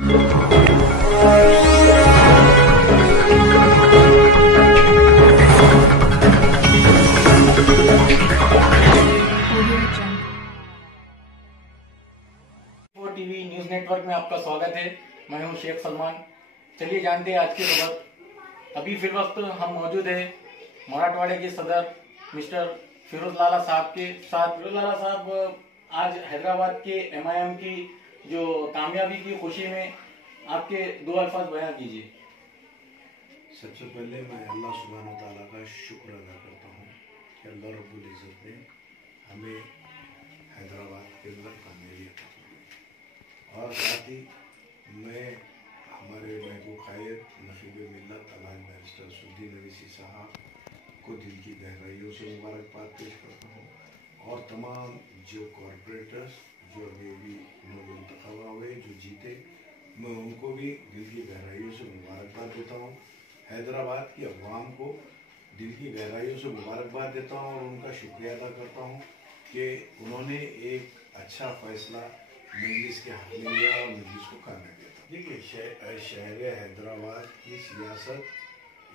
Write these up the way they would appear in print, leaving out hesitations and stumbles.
TV news network में आपका स्वागत है। मैं हूं शेख सलमान। चलिए जानते हैं आज की खबर। अभी फिर वक्त हम मौजूद हैं मराठवाड़े के सदर मिस्टर फिरोज लाला साहब के साथ। फिरोज लाला साहब, आज हैदराबाद के MIM की जो कामयाबी की खुशी में आपके दो अल्फाज बयान कीजिए। सबसे पहले मैं अल्लाह सुब्हानहू तआला का शुक्र अदा करता हूँ कि अल्लाह रब्बुल इज़्ज़त ने हमें हैदराबाद के अंदर कामयाबी अता की। और साथ ही मैं हमारे महबूब खायर नखीब मिल्लत अलहाज बैरिस्टर असदुद्दीन अवैसी साहब को दिल की गहराइयों से मुबारकबाद पेश करता हूँ, और तमाम जो कॉरपोरेटर्स जो अभी भी मुंतखब हुए, जो जीते, मैं उनको भी दिल की गहराइयों से मुबारकबाद देता हूँ। हैदराबाद की अवाम को दिल की गहराइयों से मुबारकबाद देता हूँ और उनका शुक्रिया अदा करता हूँ कि उन्होंने एक अच्छा फैसला मजलिस के हक में लिया और मजलिस को कामयाब किया। देखिए, शहर हैदराबाद की सियासत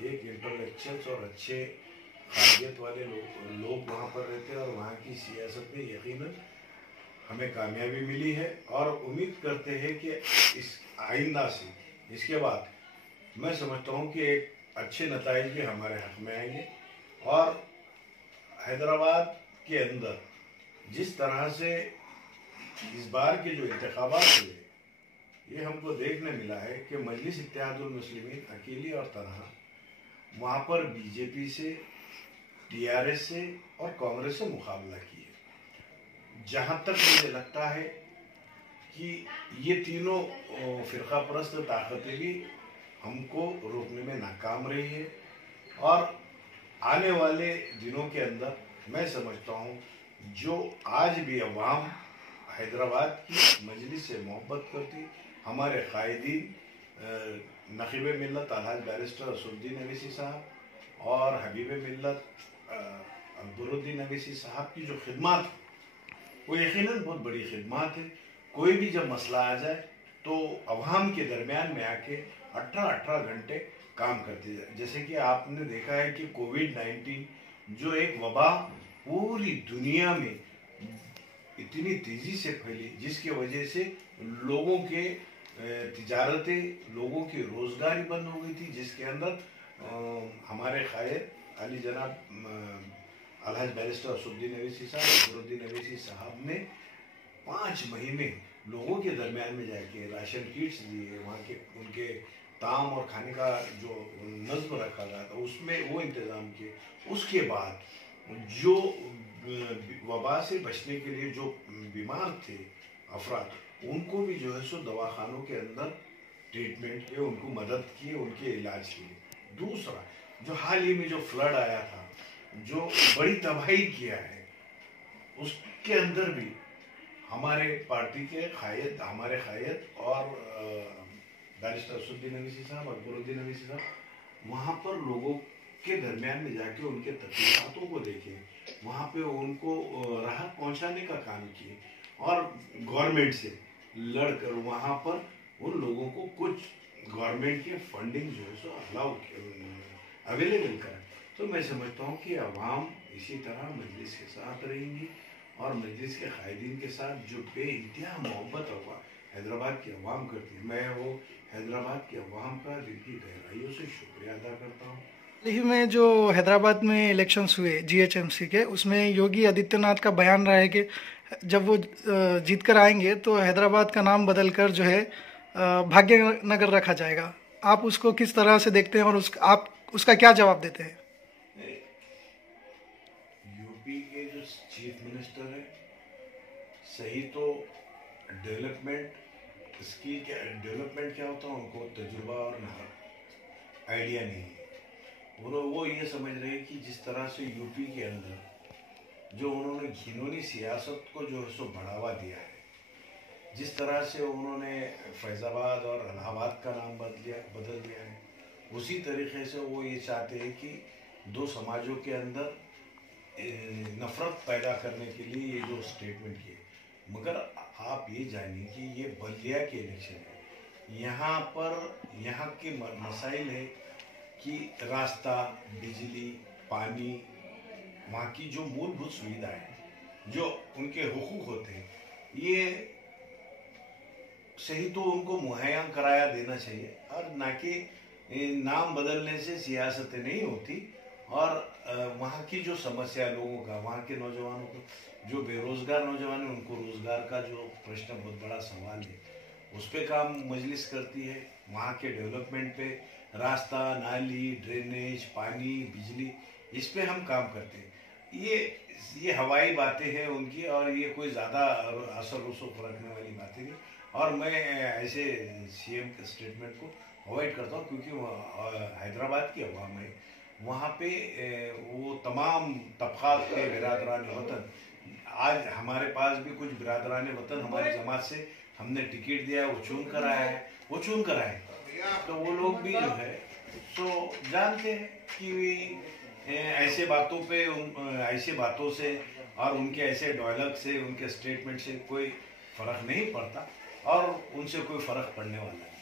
एक इंटेलेक्चुअल्स और अच्छे काबिलियत वाले लोग वहाँ पर रहते हैं, और वहाँ की सियासत में यकीनन हमें कामयाबी मिली है, और उम्मीद करते हैं कि इस आइंदा से इसके बाद मैं समझता हूँ कि एक अच्छे नताइज भी हमारे हक में आएंगे। और हैदराबाद के अंदर जिस तरह से इस बार के जो इंतखाबात हुए, ये हमको देखने मिला है कि मजलिस इत्तेहादुल मुस्लिमीन अकेली और तनहा वहाँ पर बीजेपी से, TRS से और कांग्रेस से मुकाबला किए। जहाँ तक मुझे लगता है कि ये तीनों फिरका परस्त ताकतें भी हमको रोकने में नाकाम रही है, और आने वाले दिनों के अंदर मैं समझता हूँ जो आज भी अवाम हैदराबाद की मजलिस से मोहब्बत करती, हमारे कायदीन नखीब मिल्लत अलहाज बैरिस्टर असदुद्दीन अवैसी साहब और हबीब मिल्लत अकबरुद्दीन अवैसी साहब की जो खिदमत, वो यकीनन बहुत बड़ी खिदमत है। कोई भी जब मसला आ जाए तो अवाम के दरमियान में आके 18 घंटे काम करते हैं। जैसे कि आपने देखा है कि कोविड-19 जो एक वबा पूरी दुनिया में इतनी तेजी से फैली, जिसकी वजह से लोगों के तिजारतें, लोगों की रोजगारी बंद हो गई थी, जिसके अंदर हमारे खायर अली जनाब अलहाज बैरिस्टर असदुद्दीन अवैसी साहब, अकबरुद्दीन अवैसी साहब ने 5 महीने लोगों के दरमियान में जाके राशन किट्स दिए, वहाँ के उनके ताम और खाने का जो नज़्म रखा गया था उसमें वो इंतज़ाम किए। उसके बाद जो वबा से बचने के लिए जो बीमार थे अफराद, उनको भी जो है सो दवाखानों के अंदर ट्रीटमेंट किए, उनको मदद की, उनके इलाज किए। दूसरा, जो हाल ही में जो फ्लड आया था, जो बड़ी तबाही किया है, उसके अंदर भी हमारे पार्टी के हमारे कायद और बैरिस्टर असदुद्दीन अवैसी साहब, अकबरुद्दीन अवैसी साहब वहाँ पर लोगों के दरमियान में जाके उनके तकलीफातों को देखे, वहाँ पे उनको राहत पहुँचाने का काम किए, और गवर्नमेंट से लड़कर वहाँ पर उन लोगों को कुछ गवर्नमेंट के फंडिंग जो है सो अवेलेबल करें। तो मैं समझता हूँ कि अवाम इसी तरह मजलिस के साथ रहेंगी, और मजलिस के कायदीन के साथ जो बेइंतहा मोहब्बत हुआ हैदराबाद की अवाम करती है, मैं वो हैदराबाद की अवाम का दिल की गहराइयों से शुक्रिया अदा करता हूँ। हाल ही में जो हैदराबाद में इलेक्शंस हुए GHMC के, उसमें योगी आदित्यनाथ का बयान रहा है कि जब वो जीत कर आएंगे तो हैदराबाद का नाम बदलकर जो है भाग्यनगर रखा जाएगा। आप उसको किस तरह से देखते हैं और आप उसका क्या जवाब देते हैं? यूपी के जो चीफ मिनिस्टर है, सही तो डेवलपमेंट स्किल क्या, डेवलपमेंट क्या होता है, उनको तजुर्बा और आइडिया नहीं है। वो ये समझ रहे हैं कि जिस तरह से यूपी के अंदर जो उन्होंने घिनौनी सियासत को जो है सो बढ़ावा दिया है, जिस तरह से उन्होंने फैज़ाबाद और इलाहाबाद का नाम बदल दिया है, उसी तरीके से वो ये चाहते हैं कि दो समाजों के अंदर नफरत पैदा करने के लिए ये जो स्टेटमेंट किए। मगर आप ये जानिए कि ये बल्दिया के इलेक्शन है, यहाँ पर यहाँ के मसाइल है कि रास्ता, बिजली, पानी, वहाँ की जो मूलभूत सुविधाएं हैं, जो उनके हुकूक होते हैं, ये सही तो उनको मुहैया कराया देना चाहिए, और ना कि नाम बदलने से सियासतें नहीं होती। और वहाँ की जो समस्या लोगों का, वहाँ के नौजवानों को, जो बेरोजगार नौजवान हैं, उनको रोजगार का जो प्रश्न बहुत बड़ा सवाल है, उस पर काम मजलिस करती है। वहाँ के डेवलपमेंट पे, रास्ता, नाली, ड्रेनेज, पानी, बिजली, इस पे हम काम करते हैं। ये हवाई बातें हैं उनकी, और ये कोई ज़्यादा असर रसूख रखने वाली बातें नहीं। और मैं ऐसे सीएम के स्टेटमेंट को अवॉइड करता हूँ, क्योंकि हैदराबाद की हवा में वहाँ पे वो तमाम तबक़ात के बिरादरान वतन, आज हमारे पास भी कुछ बिरादरान वतन हमारी जमात से हमने टिकट दिया है, वो चुन कर आया है, तो वो लोग भी जो है तो जानते हैं कि ऐसे बातों से और उनके ऐसे डायलॉग से, उनके स्टेटमेंट से कोई फर्क नहीं पड़ता, और उनसे कोई फर्क पड़ने वाला नहीं।